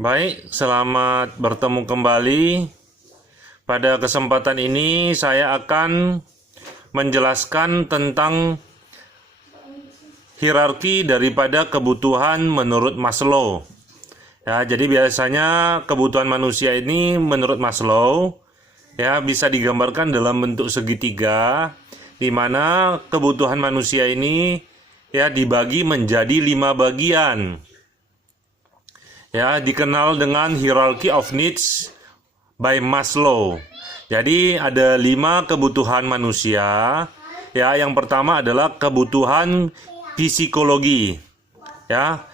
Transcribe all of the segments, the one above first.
Baik, selamat bertemu kembali. Pada kesempatan ini saya akan menjelaskan tentang hierarki daripada kebutuhan menurut Maslow. Ya, jadi biasanya kebutuhan manusia ini menurut Maslow ya bisa digambarkan dalam bentuk segitiga, di mana kebutuhan manusia ini ya dibagi menjadi 5 bagian. Ya, dikenal dengan hierarchy of needs by Maslow. Jadi ada 5 kebutuhan manusia. Ya, yang pertama adalah kebutuhan psikologi. Ya,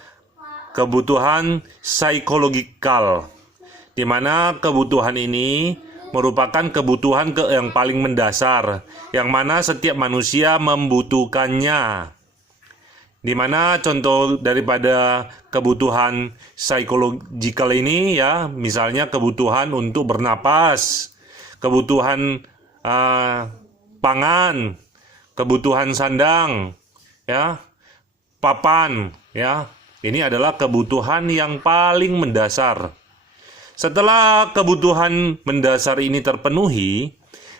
kebutuhan psikologikal. Di mana kebutuhan ini merupakan kebutuhan yang paling mendasar, yang mana setiap manusia membutuhkannya. Di mana contoh daripada kebutuhan psikologikal ini ya, misalnya kebutuhan untuk bernapas, kebutuhan pangan, kebutuhan sandang, ya, papan, ya. Ini adalah kebutuhan yang paling mendasar. Setelah kebutuhan mendasar ini terpenuhi,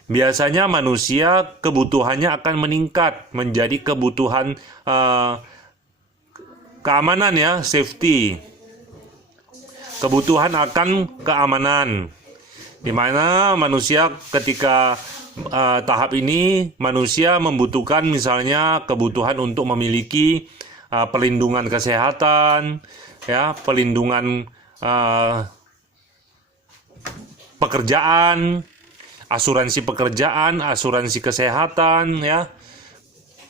biasanya manusia kebutuhannya akan meningkat menjadi kebutuhan keamanan ya, safety. Kebutuhan akan keamanan. Di mana manusia ketika tahap ini manusia membutuhkan misalnya kebutuhan untuk memiliki perlindungan kesehatan, ya, perlindungan pekerjaan, asuransi pekerjaan, asuransi kesehatan, ya,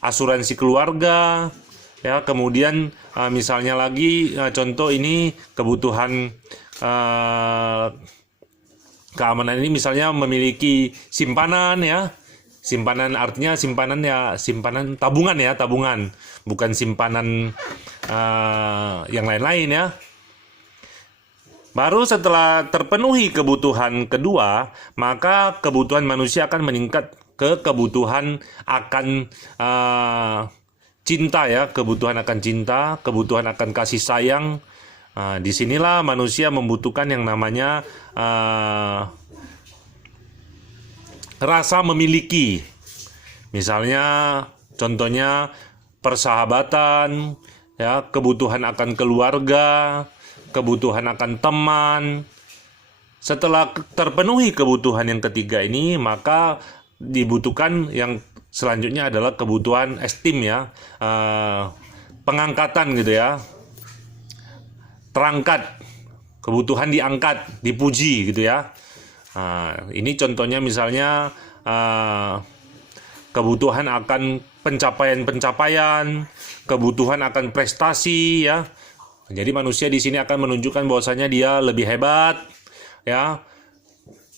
asuransi keluarga, ya. Kemudian misalnya lagi contoh ini kebutuhan keamanan ini misalnya memiliki simpanan, ya. Simpanan artinya simpanan ya, simpanan tabungan ya, tabungan, bukan simpanan yang lain-lain ya. Baru setelah terpenuhi kebutuhan kedua, maka kebutuhan manusia akan meningkat ke kebutuhan akan cinta ya, kebutuhan akan cinta, kebutuhan akan kasih sayang. Disinilah manusia membutuhkan yang namanya rasa memiliki. Misalnya, contohnya persahabatan, ya, kebutuhan akan keluarga, kebutuhan akan teman. Setelah terpenuhi kebutuhan yang ketiga ini, maka dibutuhkan yang selanjutnya adalah kebutuhan esteem ya, pengangkatan gitu ya, terangkat, kebutuhan diangkat, dipuji gitu ya. Ini contohnya misalnya kebutuhan akan pencapaian-pencapaian, kebutuhan akan prestasi ya. Jadi manusia di sini akan menunjukkan bahwasanya dia lebih hebat, ya.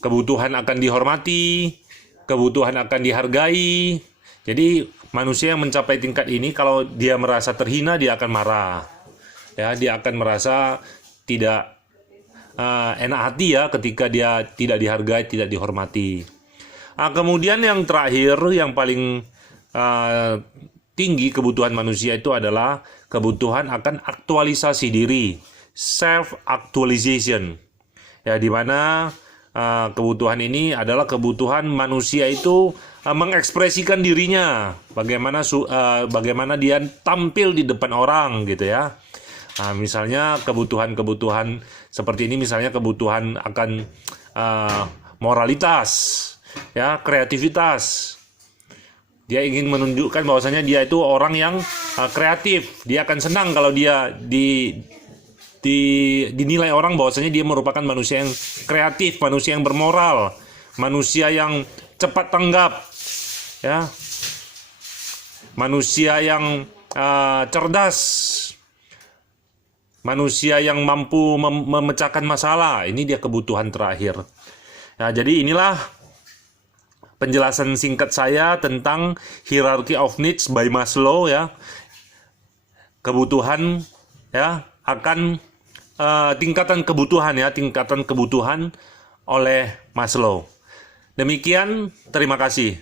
Kebutuhan akan dihormati, kebutuhan akan dihargai. Jadi manusia yang mencapai tingkat ini kalau dia merasa terhina dia akan marah, ya. Dia akan merasa tidak enak hati ya ketika dia tidak dihargai, tidak dihormati. Kemudian yang terakhir, yang paling tinggi kebutuhan manusia itu adalah kebutuhan akan aktualisasi diri, self actualization. Ya, di mana kebutuhan ini adalah kebutuhan manusia itu mengekspresikan dirinya, bagaimana dia tampil di depan orang gitu ya. Misalnya kebutuhan-kebutuhan seperti ini, misalnya kebutuhan akan moralitas, ya, kreativitas. Dia ingin menunjukkan bahwasanya dia itu orang yang kreatif. Dia akan senang kalau dia dinilai orang bahwasanya dia merupakan manusia yang kreatif, manusia yang bermoral, manusia yang cepat tanggap, ya, manusia yang cerdas, manusia yang mampu memecahkan masalah. Ini dia kebutuhan terakhir. Nah, jadi inilah penjelasan singkat saya tentang hierarchy of needs by Maslow ya. Kebutuhan ya akan tingkatan kebutuhan oleh Maslow. Demikian, terima kasih.